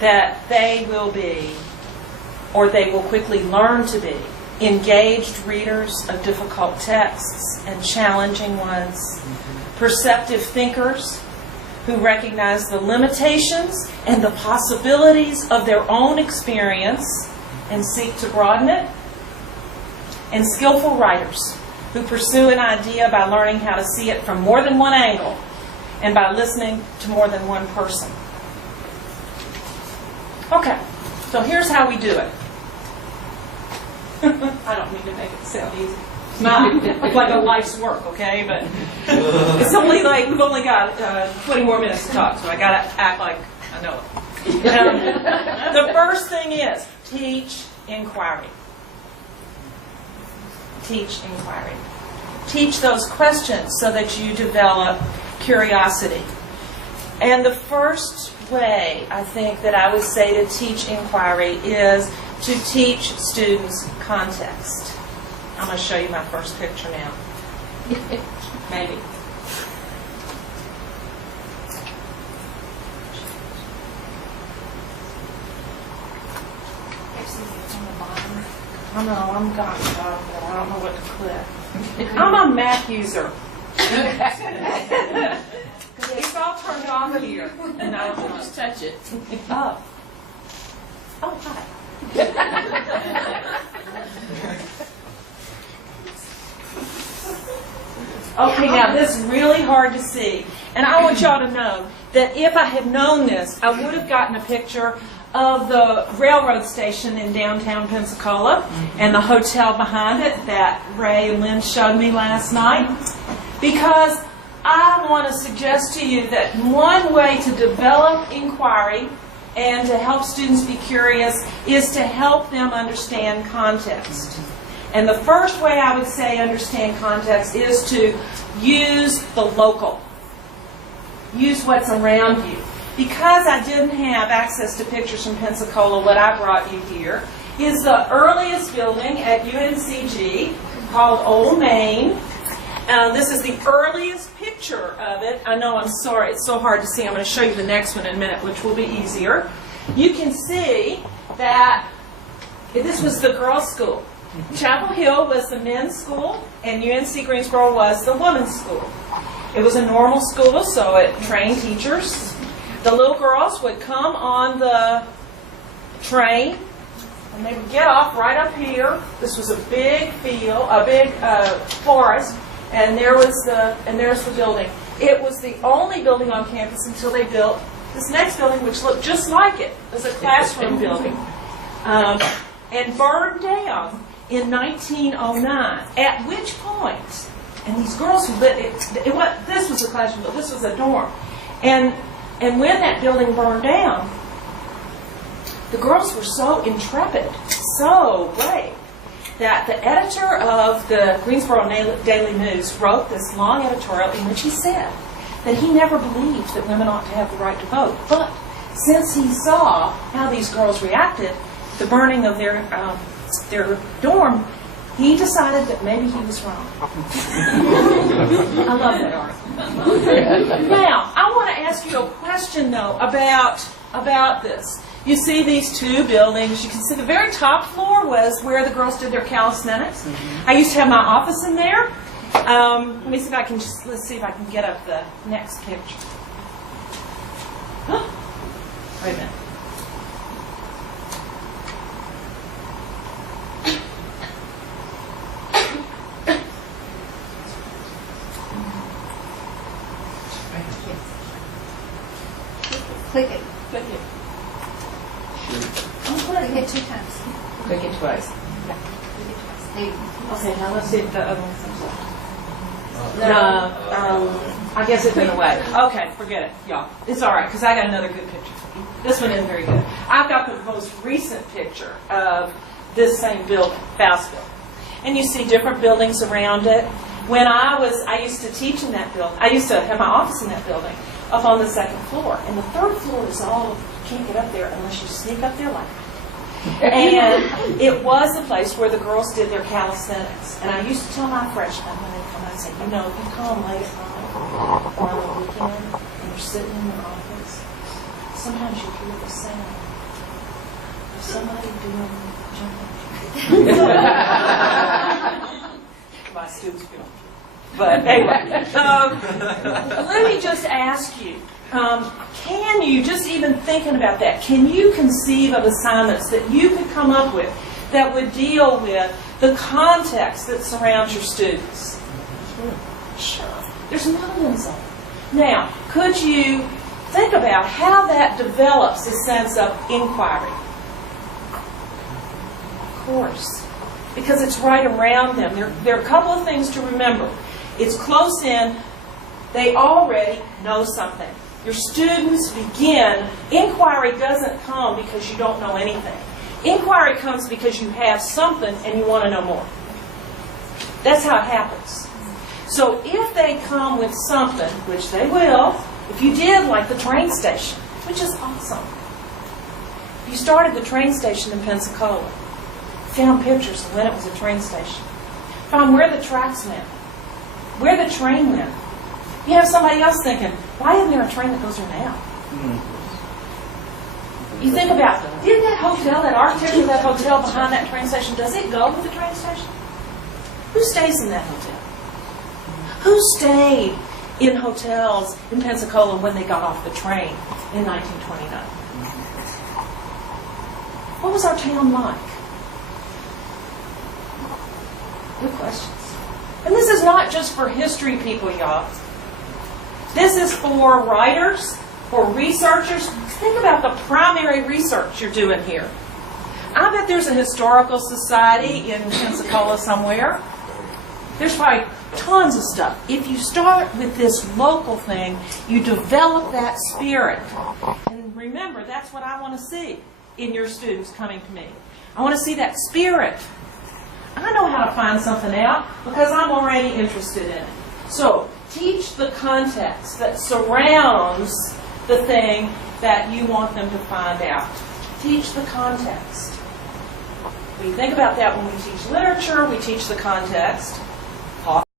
that they will be, or they will quickly learn to be, engaged readers of difficult texts and challenging ones, perceptive thinkers who recognize the limitations and the possibilities of their own experience and seek to broaden it, and skillful writers who pursue an idea by learning how to see it from more than one angle and by listening to more than one person. Okay, so here's how we do it. I don't mean to make it sound easy. It's not. It's like a life's work, okay? But it's only like we've only got 20 more minutes to talk, so I got to act like I know it. The first thing is teach inquiry. Teach inquiry. Teach those questions so that you develop curiosity. And the first way, I think, that I would say to teach inquiry is to teach students context. I'm going to show you my first picture now. Maybe. I know, I'm got I don't know what to click. I'm a Mac user. It's all turned off here. And I don't just touch it. Oh. Oh, hi. Okay, now this is really hard to see. And I want y'all to know that if I had known this, I would have gotten a picture of the railroad station in downtown Pensacola and the hotel behind it that Ray and Lynn showed me last night. Because I want to suggest to you that one way to develop inquiry and to help students be curious is to help them understand context. And the first way I would say understand context is to use the local. Use what's around you. Because I didn't have access to pictures from Pensacola, what I brought you here is the earliest building at UNCG called Old Main. This is the earliest picture of it. I know, I'm sorry, it's so hard to see. I'm going to show you the next one in a minute, which will be easier. You can see that this was the girls' school. Chapel Hill was the men's school, and UNC Greensboro was the women's school. It was a normal school, so it trained teachers. The little girls would come on the train, and they would get off right up here. This was a big field, a big forest, and there's the building. It was the only building on campus until they built this next building, which looked just like it. It was a classroom building, and burned down in 1909. At which point, and these girls who lived, this was a classroom, but this was a dorm, and when that building burned down, the girls were so intrepid, so brave, that the editor of the Greensboro Daily News wrote this long editorial in which he said that he never believed that women ought to have the right to vote. But since he saw how these girls reacted to the burning of their dorm, he decided that maybe he was wrong. I love that article. Now, I want to ask you a question, though, about this. You see these two buildings. You can see the very top floor was where the girls did their calisthenics. I used to have my office in there. Let me see if I can let's see if I can get up the next picture. Wait a minute. Click it. Click it. Click it 2 times. Click it twice. Yeah. Click it twice. There you go. Okay, now let's see if the other one comes up. No, I guess it went away. Okay, forget it, y'all. It's all right, because I got another good picture for you. This one isn't very good. I've got the most recent picture of this same building, Faustville. And you see different buildings around it. When I used to teach in that building. I used to have my office in that building, up on the 2nd floor. And the 3rd floor is you can't get up there unless you sneak up there like that. And it was the place where the girls did their calisthenics. And I used to tell my freshmen when they come, I'd say, if you come late at night or on the weekend and you're sitting in your office, sometimes you hear the sound somebody doing jumping? My students feel. But anyway, let me just ask you, can you, just even thinking about that, can you conceive of assignments that you could come up with that would deal with the context that surrounds your students? Sure. There's millions of them. Now, could you think about how that develops a sense of inquiry? Of course. Because it's right around them. There are a couple of things to remember. It's close in. They already know something. Your students begin. Inquiry doesn't come because you don't know anything. Inquiry comes because you have something and you want to know more. That's how it happens. So if they come with something, which they will, if you did like the train station, which is awesome. If you started the train station in Pensacola, found pictures of when it was a train station, found where the tracks went, where the train went. You have somebody else thinking, why isn't there a train that goes there now? You think about, did that hotel, that architecture of that hotel behind that train station, does it go with the train station? Who stays in that hotel? Who stayed in hotels in Pensacola when they got off the train in 1929? What was our town like? Good questions. And this is not just for history people, y'all. This is for writers, for researchers. Think about the primary research you're doing here. I bet there's a historical society in Pensacola somewhere. There's probably tons of stuff. If you start with this local thing, you develop that spirit. And remember, that's what I want to see in your students coming to me. I want to see that spirit. I know how to find something out because I'm already interested in it. So, teach the context that surrounds the thing that you want them to find out. Teach the context. We think about that when we teach literature, we teach the context.